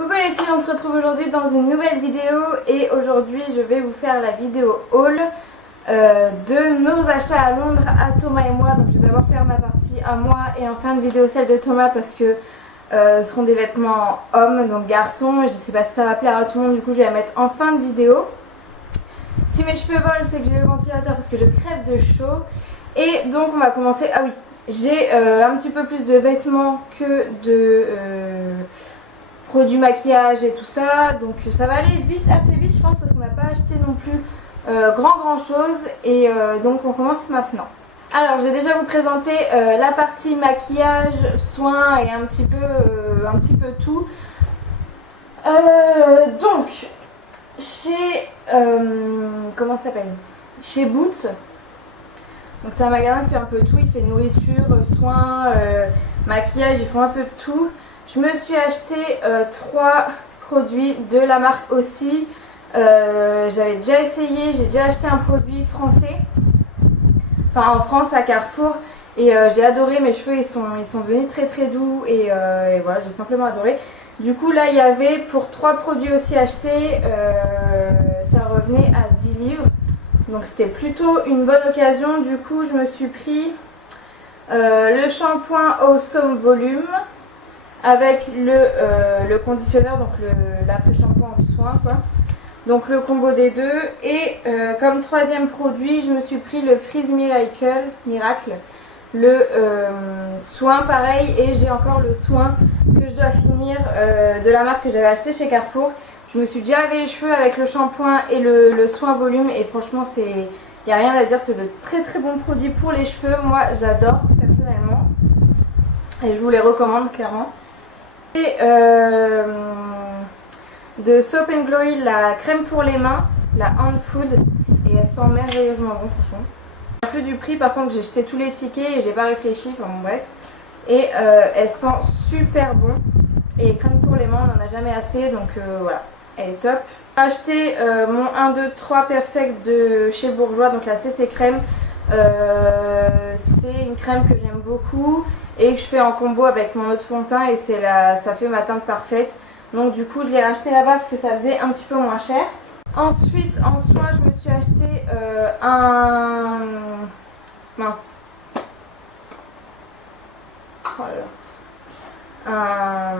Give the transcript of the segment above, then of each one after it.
Coucou les filles, on se retrouve aujourd'hui dans une nouvelle vidéo et aujourd'hui je vais vous faire la vidéo haul de nos achats à Londres à Thomas et moi. Donc je vais d'abord faire ma partie à moi et en fin de vidéo celle de Thomas parce que ce seront des vêtements hommes, donc garçons, et je sais pas si ça va plaire à tout le monde, du coup je vais la mettre en fin de vidéo. Si mes cheveux volent, c'est que j'ai le ventilateur parce que je crève de chaud. Et donc on va commencer, ah oui, j'ai un petit peu plus de vêtements que de produits maquillage et tout ça, donc ça va aller vite, assez vite je pense, parce qu'on n'a pas acheté non plus grand chose, et donc on commence maintenant. Alors je vais déjà vous présenter la partie maquillage, soins et un petit peu tout. Donc chez comment ça s'appelle, chez Boots, donc c'est un magasin qui fait un peu tout, il fait nourriture, soins, maquillage, ils font un peu de tout. Je me suis acheté 3 produits de la marque aussi. J'avais déjà essayé, j'ai déjà acheté un produit français, enfin en France à Carrefour, et j'ai adoré. Mes cheveux ils sont venus très doux, et voilà, j'ai simplement adoré. Du coup là il y avait pour 3 produits aussi achetés, ça revenait à 10 livres, donc c'était plutôt une bonne occasion. Du coup je me suis pris le shampoing Awesome Volume avec le conditionneur, donc l'après-shampoing en soin quoi. Donc le combo des deux. Et comme troisième produit, je me suis pris le Freeze Miracle, le soin pareil, et j'ai encore le soin que je dois finir de la marque que j'avais acheté chez Carrefour. Je me suis déjà lavé les cheveux avec le shampoing et le soin volume, et franchement il n'y a rien à dire, c'est de très bons produits pour les cheveux. Moi j'adore personnellement et je vous les recommande clairement. Et de Soap & Glory, la crème pour les mains, la Hand Food, et elle sent merveilleusement bon franchement. Plus du prix, par contre j'ai jeté tous les tickets et j'ai pas réfléchi, enfin bon bref. Et elle sent super bon, et crème pour les mains on n'en a jamais assez, donc voilà, elle est top. J'ai acheté mon 1, 2, 3 Perfect de chez Bourjois, donc la CC crème. C'est une crème que j'aime beaucoup et que je fais en combo avec mon eau de fond de teint, et ça fait ma teinte parfaite. Donc du coup je l'ai racheté là-bas parce que ça faisait un petit peu moins cher. Ensuite en soin je me suis acheté mince, oh là là.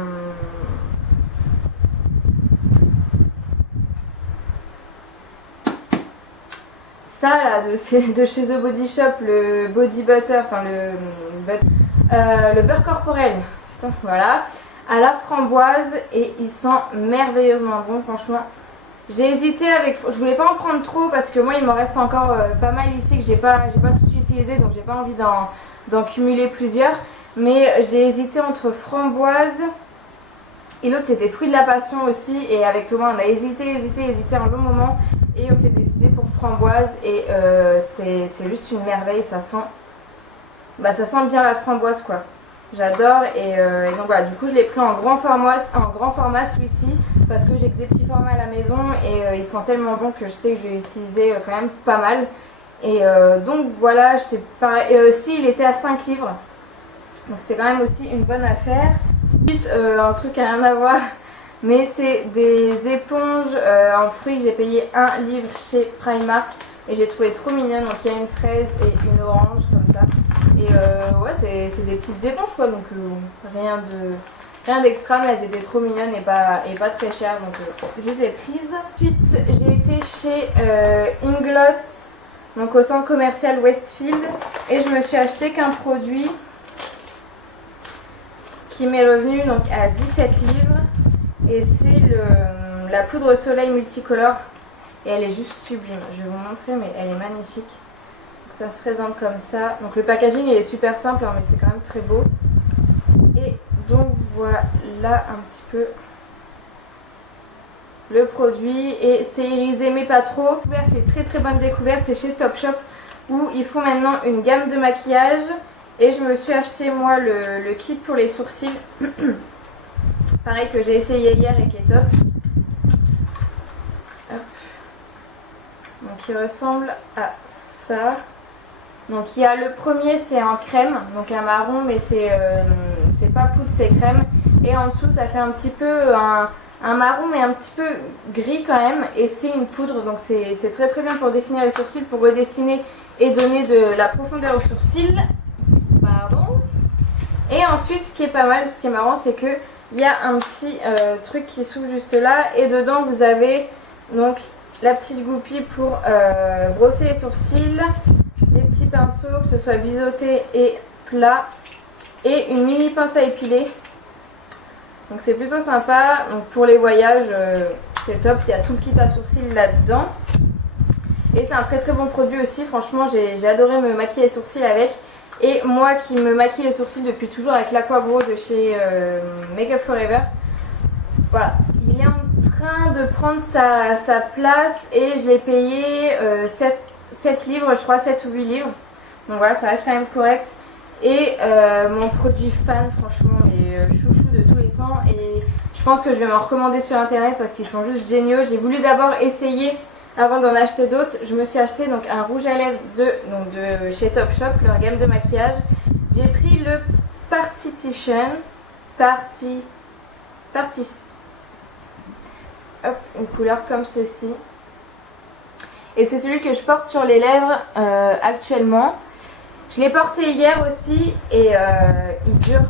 Ça là, de chez The Body Shop, le Body Butter, enfin le beurre corporel, putain, voilà, à la framboise, et il sent merveilleusement bon franchement. J'ai hésité avec, je voulais pas en prendre trop parce que moi il m'en reste encore pas mal ici que j'ai pas tout utilisé, donc j'ai pas envie d'en cumuler plusieurs, mais j'ai hésité entre framboise et l'autre c'était fruit de la passion aussi, et avec Thomas on a hésité un long moment, et on s'est décidé pour framboise, et c'est juste une merveille, ça sent bien la framboise quoi. J'adore, et donc voilà, du coup je l'ai pris en grand format celui-ci, parce que j'ai que des petits formats à la maison, et il sent tellement bon que je sais que je vais l'utiliser quand même pas mal. Et donc voilà, pareil, et aussi il était à 5 livres, donc c'était quand même aussi une bonne affaire. Ensuite un truc à rien à voir, mais c'est des éponges en fruits que j'ai payé 1 livre chez Primark, et j'ai trouvé trop mignonne. Donc il y a une fraise et une orange comme ça, et ouais c'est des petites éponges quoi, donc rien d'extra, mais elles étaient trop mignonnes et pas très chères, donc je les ai prises. Ensuite j'ai été chez Inglot, donc au centre commercial Westfield, et je me suis acheté qu'un produit qui m'est revenu donc à 17 livres, et c'est la poudre soleil multicolore, et elle est juste sublime. Je vais vous montrer, mais elle est magnifique. Donc ça se présente comme ça. Donc le packaging il est super simple, hein, mais c'est quand même très beau. Et donc voilà un petit peu le produit, et c'est irisé mais pas trop. C'est très bonne découverte, c'est chez Topshop où ils font maintenant une gamme de maquillage, et je me suis acheté moi le kit pour les sourcils pareil, que j'ai essayé hier et qui est top. Hop. Donc il ressemble à ça. Donc il y a le premier, c'est en crème, donc un marron, mais c'est pas poudre, c'est crème, et en dessous ça fait un petit peu un marron mais un petit peu gris quand même. Et c'est une poudre, donc c'est très très bien pour définir les sourcils, pour redessiner et donner de la profondeur aux sourcils. Pardon. Et ensuite, ce qui est pas mal, ce qui est marrant, c'est que il y a un petit truc qui s'ouvre juste là. Et dedans, vous avez donc la petite goupille pour brosser les sourcils, des petits pinceaux, que ce soit biseauté et plat, et une mini pince à épiler. Donc c'est plutôt sympa. Donc pour les voyages, c'est top. Il y a tout le kit à sourcils là-dedans. Et c'est un très très bon produit aussi. Franchement, j'ai adoré me maquiller les sourcils avec. Et moi qui me maquille les sourcils depuis toujours avec l'Aqua Brow de chez Make Up For Ever, voilà, il est en train de prendre sa place et je l'ai payé 7 livres, je crois, 7 ou 8 livres. Donc voilà, ça reste quand même correct. Et mon produit fan, franchement, mes chouchous de tous les temps. Et je pense que je vais m'en recommander sur internet parce qu'ils sont juste géniaux. J'ai voulu d'abord essayer avant d'en acheter d'autres. Je me suis acheté donc un rouge à lèvres de chez Topshop, leur gamme de maquillage. J'ai pris le Hop, une couleur comme ceci. Et c'est celui que je porte sur les lèvres actuellement. Je l'ai porté hier aussi et il dure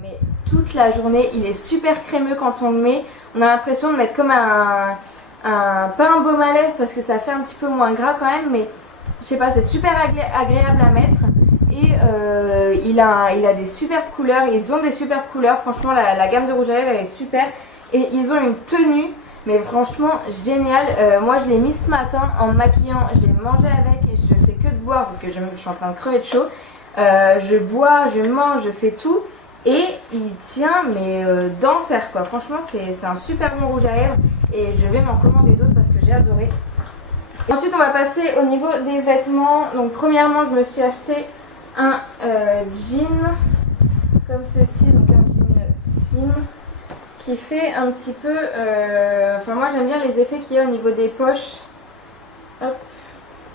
mais toute la journée. Il est super crémeux quand on le met. On a l'impression de mettre comme pas un baume à lèvres parce que ça fait un petit peu moins gras quand même. Mais je sais pas, c'est super agréable à mettre. Et il a des superbes couleurs. Ils ont des superbes couleurs. Franchement, la gamme de rouge à lèvres elle est super. Et ils ont une tenue, mais franchement génial. Moi je l'ai mis ce matin en me maquillant. J'ai mangé avec et je fais que de boire parce que je suis en train de crever de chaud. Je bois, je mange, je fais tout. Et il tient mais d'enfer quoi. Franchement c'est un super bon rouge à lèvres. Et je vais m'en commander d'autres parce que j'ai adoré. Et ensuite on va passer au niveau des vêtements. Donc premièrement je me suis acheté un jean comme ceci. Donc un jean slim qui fait un petit peu... enfin moi j'aime bien les effets qu'il y a au niveau des poches. Hop.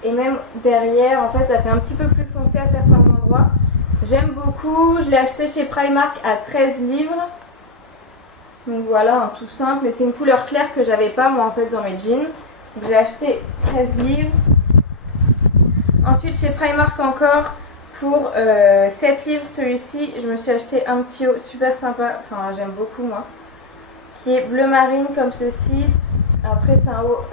Et même derrière en fait ça fait un petit peu plus foncé à certains endroits. J'aime beaucoup, je l'ai acheté chez Primark à 13 livres. Donc voilà, un tout simple. Et c'est une couleur claire que j'avais pas moi en fait dans mes jeans. Donc j'ai acheté 13 livres. Ensuite chez Primark encore pour 7 livres celui-ci. Je me suis acheté un petit haut super sympa. Enfin j'aime beaucoup moi. Qui est bleu marine comme ceci. Après c'est un haut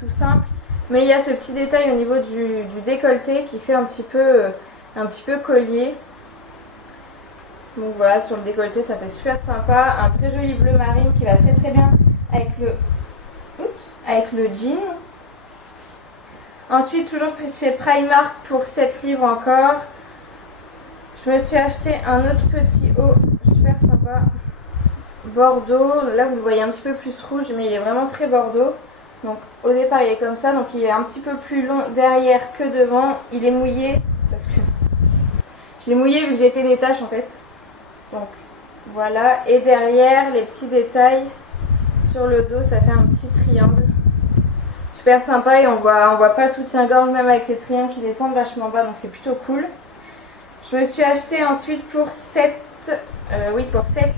tout simple. Mais il y a ce petit détail au niveau du décolleté qui fait un petit peu collier. Donc voilà, sur le décolleté ça fait super sympa. Un très joli bleu marine qui va très très bien avec le jean. Ensuite toujours chez Primark pour 7 livres encore. Je me suis acheté un autre petit haut super sympa. Bordeaux, là vous le voyez un petit peu plus rouge mais il est vraiment très bordeaux. Donc au départ il est comme ça, donc il est un petit peu plus long derrière que devant. Il est mouillé parce que je l'ai mouillé vu que j'ai fait des taches en fait. Donc voilà, et derrière les petits détails sur le dos, ça fait un petit triangle. Super sympa et on voit pas le soutien-gorge même avec les triangles qui descendent vachement bas, donc c'est plutôt cool. Je me suis acheté ensuite pour 7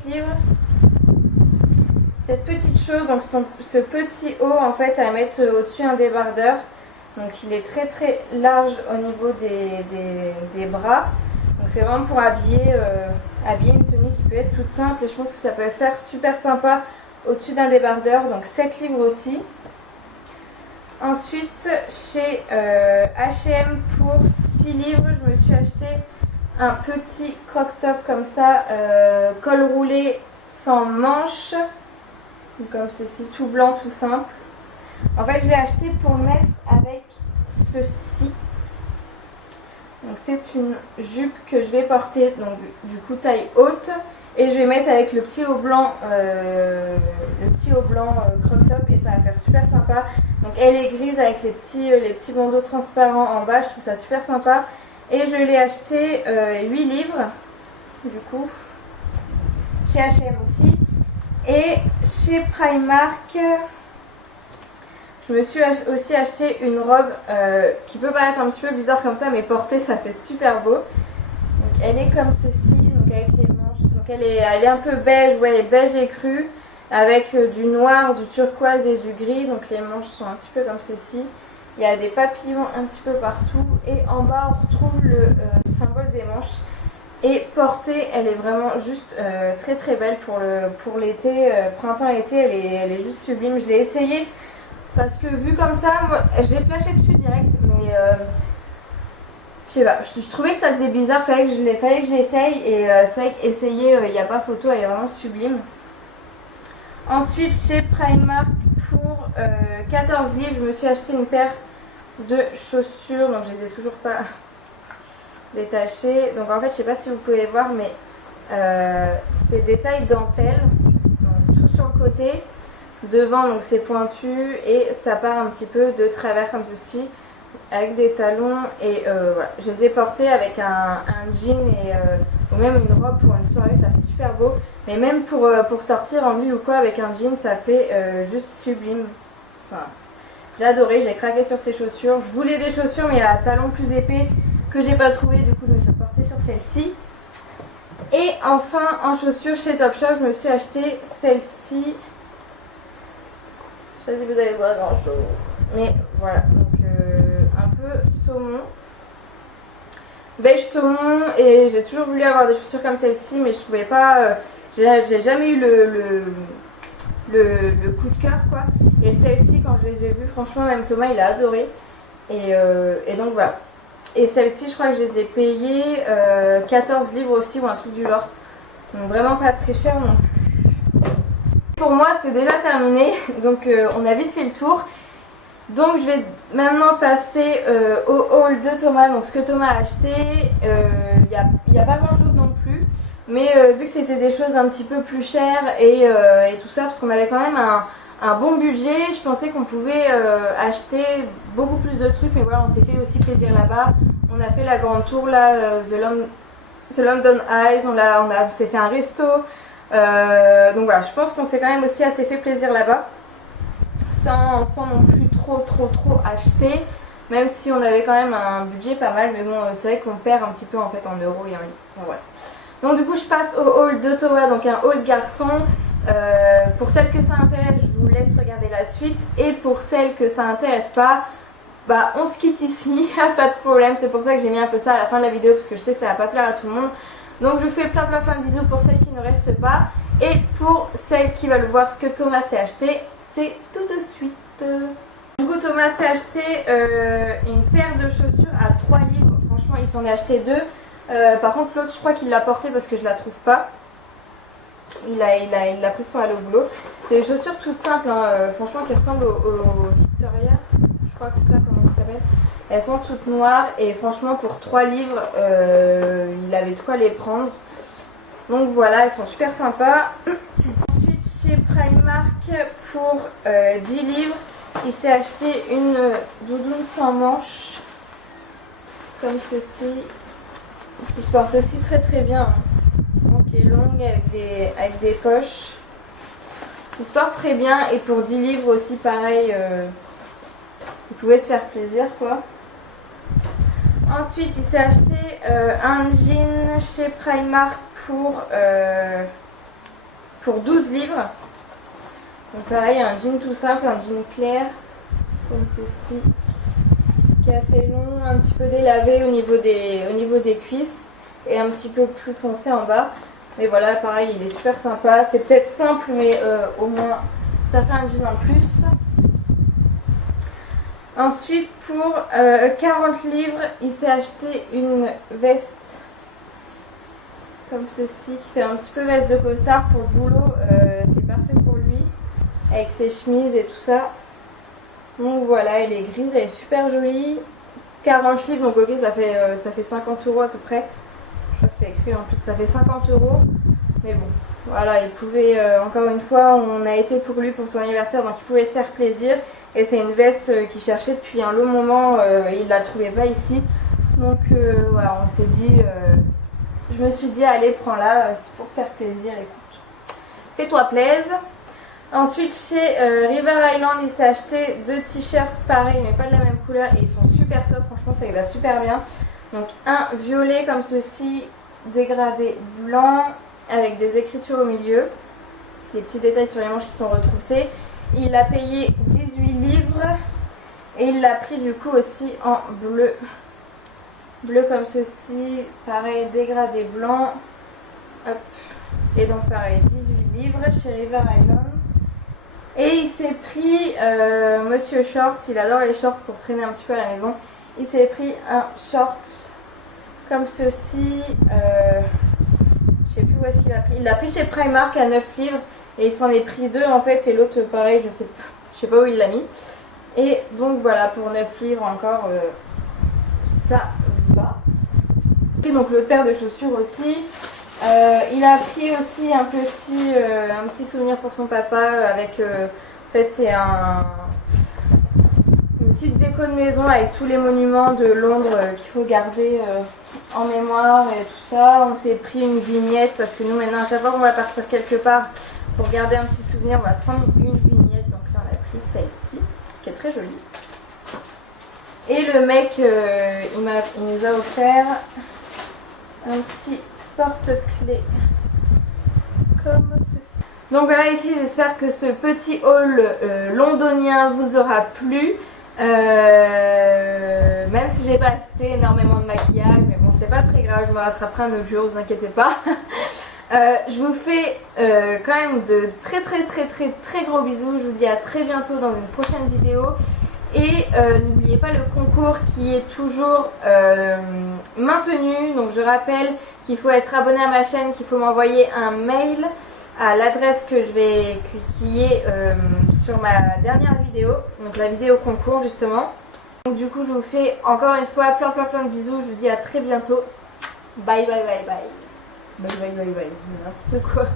livres. Cette petite chose, donc ce petit haut en fait à mettre au-dessus un débardeur. Donc il est très très large au niveau des bras. Donc c'est vraiment pour habiller une tenue qui peut être toute simple et je pense que ça peut faire super sympa au-dessus d'un débardeur. Donc 7 livres aussi. Ensuite chez H&M pour 6 livres, je me suis acheté un petit croc-top comme ça, col roulé sans manches. Comme ceci, tout blanc, tout simple. En fait je l'ai acheté pour le mettre avec ceci. Donc c'est une jupe que je vais porter donc du coup taille haute et je vais mettre avec le petit haut blanc crop top et ça va faire super sympa. Donc elle est grise avec les petits bandeaux transparents en bas, je trouve ça super sympa. Et je l'ai acheté 8 livres du coup chez H&M aussi. Et chez Primark, je me suis aussi acheté une robe qui peut paraître un petit peu bizarre comme ça, mais portée ça fait super beau. Donc elle est comme ceci, donc avec les manches. Donc elle est un peu beige, ouais, elle est beige écrue. avec du noir, du turquoise et du gris. Donc les manches sont un petit peu comme ceci. Il y a des papillons un petit peu partout et en bas on retrouve le symbole des manches. Et portée, elle est vraiment juste très très belle pour l'été, printemps-été, elle est juste sublime. Je l'ai essayée parce que vu comme ça, moi j'ai flashé dessus direct, mais je sais pas, je trouvais que ça faisait bizarre, fallait que je l'essaye et c'est vrai qu'essayer, il n'y a pas photo, elle est vraiment sublime. Ensuite chez Primark pour 14 livres, je me suis acheté une paire de chaussures, donc je les ai toujours pas détachées. Donc en fait je sais pas si vous pouvez voir, mais c'est des tailles dentelle, donc tout sur le côté. Devant donc c'est pointu et ça part un petit peu de travers comme ceci avec des talons et voilà. Je les ai portés avec un jean et ou même une robe pour une soirée, ça fait super beau. Mais même pour sortir en ville ou quoi avec un jean, ça fait juste sublime. Enfin, j'ai adoré, j'ai craqué sur ces chaussures. Je voulais des chaussures mais à talons plus épais que j'ai pas trouvé, du coup je me suis portée sur celle-ci. Et enfin en chaussures chez Topshop, je me suis acheté celle-ci. Je sais pas si vous allez voir grand chose, mais voilà, donc un peu saumon, beige saumon, et j'ai toujours voulu avoir des chaussures comme celle-ci, mais je trouvais pas, j'ai jamais eu le coup de cœur quoi. Et celle-ci, quand je les ai vues, franchement même Thomas il a adoré, et donc voilà. Et celle-ci je crois que je les ai payées 14 livres aussi ou un truc du genre, donc vraiment pas très cher non plus. Pour moi c'est déjà terminé, donc on a vite fait le tour. Donc je vais maintenant passer au haul de Thomas, donc ce que Thomas a acheté. Il n'y a pas grand chose non plus, mais vu que c'était des choses un petit peu plus chères et tout ça, parce qu'on avait quand même un bon budget, je pensais qu'on pouvait acheter beaucoup plus de trucs, mais voilà, on s'est fait aussi plaisir là-bas. On a fait la grande tour là, The London Eye, on s'est fait un resto. Donc voilà, je pense qu'on s'est quand même aussi assez fait plaisir là-bas, sans non plus trop acheter, même si on avait quand même un budget pas mal, mais bon c'est vrai qu'on perd un petit peu en fait en euros et en livres. Bon, voilà. Donc du coup je passe au haul de Toa, donc un haul garçon. Pour celles que ça intéresse, je vous laisse regarder la suite, et pour celles que ça intéresse pas, bah on se quitte ici, pas de problème. C'est pour ça que j'ai mis un peu ça à la fin de la vidéo, parce que je sais que ça va pas plaire à tout le monde. Donc je vous fais plein de bisous pour celles qui ne restent pas, et pour celles qui veulent voir ce que Thomas s'est acheté, c'est tout de suite. Du coup Thomas s'est acheté une paire de chaussures à 3 livres, franchement il s'en est acheté 2. Par contre l'autre je crois qu'il l'a portée parce que je la trouve pas. Il l'a prise pour aller au boulot. C'est des chaussures toutes simples, hein, franchement qui ressemblent au Victoria, je crois que c'est ça, comment ça s'appelle. Elles sont toutes noires et franchement pour 3 livres il avait de quoi les prendre. Donc voilà, elles sont super sympas. Ensuite chez Primark pour 10 livres, il s'est acheté une doudoune sans manches comme ceci, qui se porte aussi très bien, hein. Donc qui est longue avec des poches, qui se porte très bien, et pour 10 livres aussi pareil, vous pouvez se faire plaisir quoi. Ensuite il s'est acheté un jean chez Primark pour 12 livres. Donc pareil, un jean tout simple, un jean clair comme ceci, qui est assez long, un petit peu délavé au niveau des cuisses et un petit peu plus foncé en bas. Mais voilà, pareil, il est super sympa. C'est peut-être simple, mais au moins ça fait un jean en plus. Ensuite pour 40 livres, il s'est acheté une veste comme ceci, qui fait un petit peu veste de costard pour le boulot. C'est parfait pour lui, avec ses chemises et tout ça. Donc voilà, elle est grise, elle est super jolie. 40 livres, donc ok, ça fait 50 € à peu près. Je crois que c'est écrit en plus, ça fait 50 €. Mais bon, voilà, il pouvait, encore une fois, on a été pour lui pour son anniversaire, donc il pouvait se faire plaisir. Et c'est une veste qu'il cherchait depuis un long moment, il ne la trouvait pas ici. Donc voilà, on s'est dit, je me suis dit, allez, prends-la, c'est pour faire plaisir, écoute. Fais-toi plaisir. Ensuite chez River Island, il s'est acheté 2 t-shirts pareils mais pas de la même couleur, et ils sont super top, franchement ça lui va super bien. Donc un violet comme ceci, dégradé blanc avec des écritures au milieu, les petits détails sur les manches qui sont retroussés. Il a payé 18 livres et il l'a pris du coup aussi en bleu. Bleu comme ceci, pareil dégradé blanc. Hop. Et donc pareil 18 livres chez River Island. Et il s'est pris Monsieur Short, il adore les shorts pour traîner un petit peu à la maison. Il s'est pris un short comme ceci. Je sais plus où est-ce qu'il a pris. Il l'a pris chez Primark à 9 livres. Et il s'en est pris 2 en fait. Et l'autre pareil, je sais pas où il l'a mis. Et donc voilà, pour 9 livres encore, ça va. Et donc l'autre paire de chaussures aussi. Il a pris aussi un petit souvenir pour son papa avec, en fait c'est une petite déco de maison avec tous les monuments de Londres qu'il faut garder en mémoire et tout ça. On s'est pris une vignette parce que nous maintenant à chaque fois qu'on va partir quelque part pour garder un petit souvenir, on va se prendre une vignette. Donc là on a pris celle-ci qui est très jolie. Et le mec il nous a offert un petit porte-clés comme ceci. Donc voilà les filles, j'espère que ce petit haul londonien vous aura plu. Même si j'ai pas acheté énormément de maquillage, mais bon c'est pas très grave, je me rattraperai un autre jour, vous inquiétez pas. Je vous fais quand même de très gros bisous. Je vous dis à très bientôt dans une prochaine vidéo. Et n'oubliez pas le concours qui est toujours maintenu. Donc je rappelle qu'il faut être abonné à ma chaîne, qu'il faut m'envoyer un mail à l'adresse qui est sur ma dernière vidéo. Donc la vidéo concours justement. Donc du coup je vous fais encore une fois plein de bisous. Je vous dis à très bientôt. Bye bye bye bye. Bye bye bye bye. N'importe quoi.